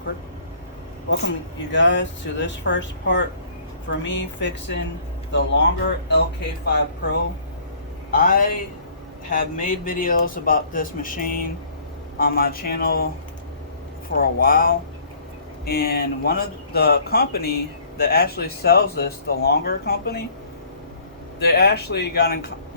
Record. Welcome you guys to this first part for me fixing the longer lk5 Pro. I have made videos about this machine on my channel for a while, and one of the company that actually sells this, the longer company, they actually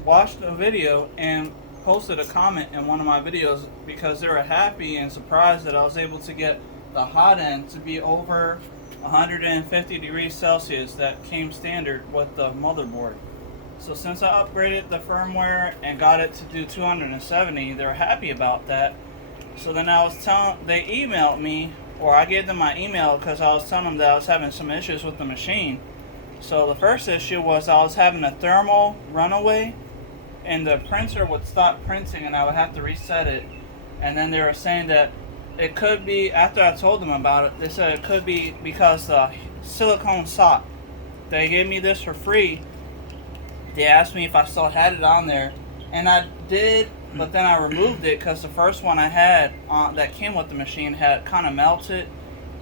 watched a video and posted a comment in one of my videos because they were happy and surprised that I was able to get the hot end to be over 150 degrees Celsius that came standard with the motherboard. So since I upgraded the firmware and got it to do 270, they're happy about that. So then they emailed me, or I gave them my email because I was telling them that I was having some issues with the machine. So the first issue was I was having a thermal runaway, and the printer would stop printing and I would have to reset it. And then they were saying that it could be, after I told them about it, they said it could be because the silicone sock. They gave me this for free. They asked me if I still had it on there, and I did, but then I removed it because the first one I had that came with the machine had kind of melted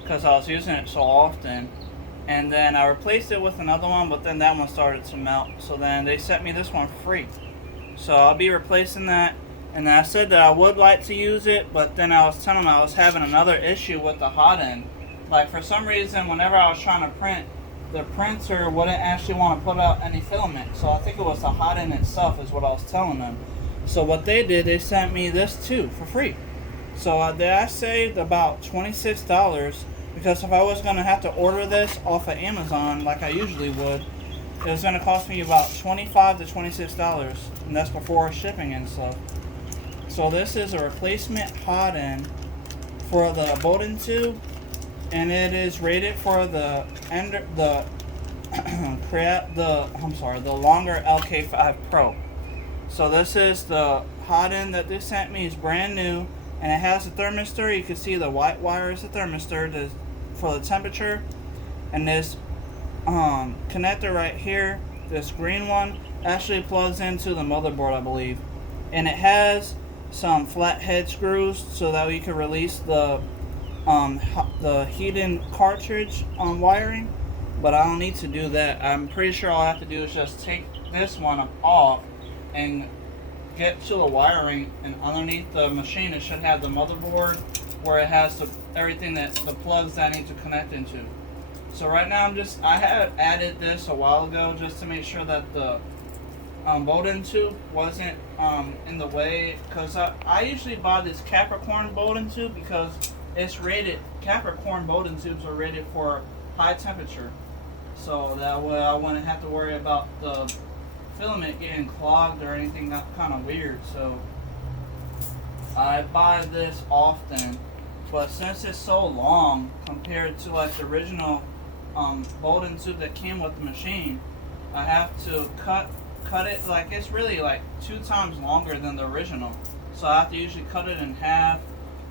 because I was using it so often. And then I replaced it with another one, but then that one started to melt. So then they sent me this one free. So I'll be replacing that. And then I said that I would like to use it, but then I was telling them I was having another issue with the hot end. Like, for some reason, whenever I was trying to print, the printer wouldn't actually want to put out any filament. So I think it was the hot end itself is what I was telling them. So what they did, they sent me this too for free. So I saved about $26, because if I was going to have to order this off of Amazon like I usually would, it was going to cost me about $25 to $26, and that's before shipping and stuff. So this is a replacement hot end for the Bowden tube, and it is rated for the longer lk5 Pro. So this is the hot end that they sent me. Is brand new, and it has a thermistor. You can see the white wire is a thermistor for the temperature, and this connector right here, this green one, actually plugs into the motherboard, I believe, and it has some flat head screws so that we can release the heating cartridge wiring, but I don't need to do that. I'm pretty sure all I have to do is just take this one off and get to the wiring, and underneath the machine it should have the motherboard where it has everything that the plugs that I need to connect into. So right now I had added this a while ago just to make sure that the Bowden tube wasn't in the way, because I usually buy this Capricorn Bowden tube because it's rated, Capricorn Bowden tubes are rated for high temperature, so that way I wouldn't have to worry about the filament getting clogged or anything that kind of weird. So I buy this often, but since it's so long compared to like the original Bowden tube that came with the machine, I have to cut it, like it's really like 2 times longer than the original, so I have to usually cut it in half,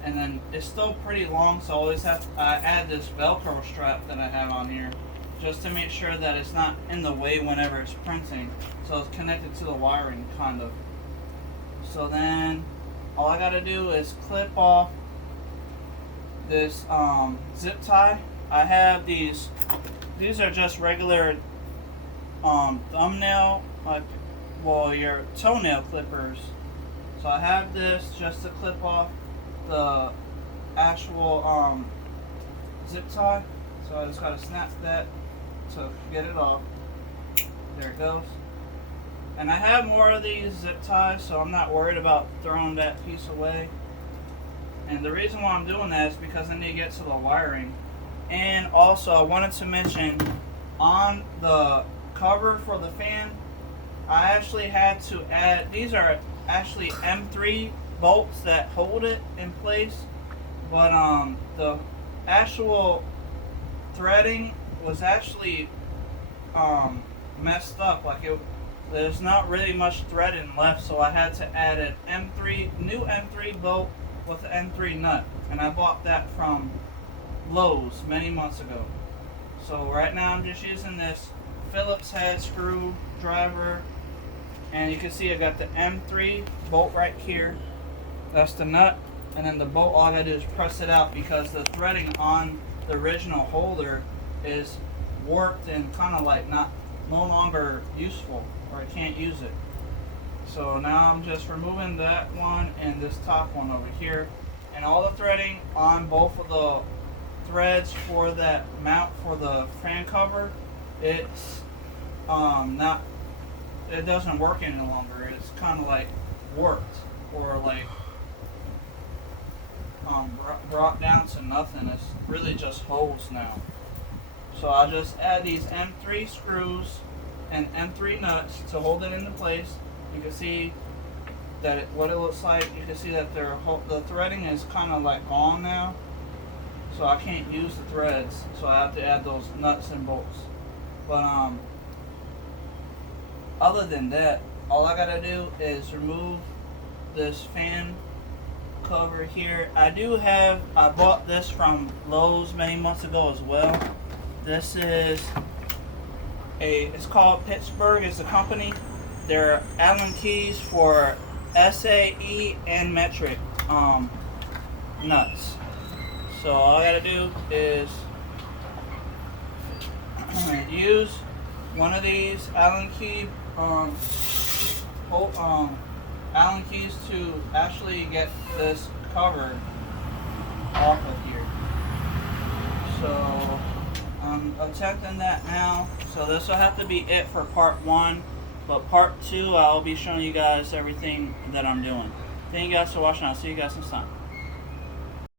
and then it's still pretty long, so I always have to add this Velcro strap that I have on here just to make sure that it's not in the way whenever it's printing, so it's connected to the wiring kind of. So then all I gotta do is clip off this zip tie. I have these are just regular thumbnail, your toenail clippers. So I have this just to clip off the actual zip tie. So I just gotta snap that to get it off. There it goes. And I have more of these zip ties, so I'm not worried about throwing that piece away. And the reason why I'm doing that is because I need to get to the wiring. And also I wanted to mention, on the cover for the fan, I actually had to add, these are actually M3 bolts that hold it in place, but the actual threading was actually messed up. Like, there's not really much threading left, so I had to add an new M3 bolt with an M3 nut, and I bought that from Lowe's many months ago. So right now I'm just using this Phillips head screwdriver, and you can see I got the M3 bolt right here. That's the nut. and then the bolt, all I gotta do is press it out because the threading on the original holder is warped and kind of like no longer useful, or I can't use it. So now I'm just removing that one and this top one over here, and all the threading on both of the threads for that mount for the fan cover, it's not, it doesn't work any longer. It's kind of like warped, or like brought down to nothing. It's really just holes now. So I'll just add these M3 screws and M3 nuts to hold it into place. You can see that what it looks like. You can see that the threading is kind of like gone now, so I can't use the threads, so I have to add those nuts and bolts. But other than that, all I gotta do is remove this fan cover here. I bought this from Lowe's many months ago as well. This is it's called Pittsburgh is the company. They're Allen keys for SAE and metric nuts. So all I gotta do is use one of these Allen key Allen keys to actually get this cover off of here. So I'm attempting that now. So this will have to be it for part 1. But part 2, I'll be showing you guys everything that I'm doing. Thank you guys for watching. I'll see you guys next time.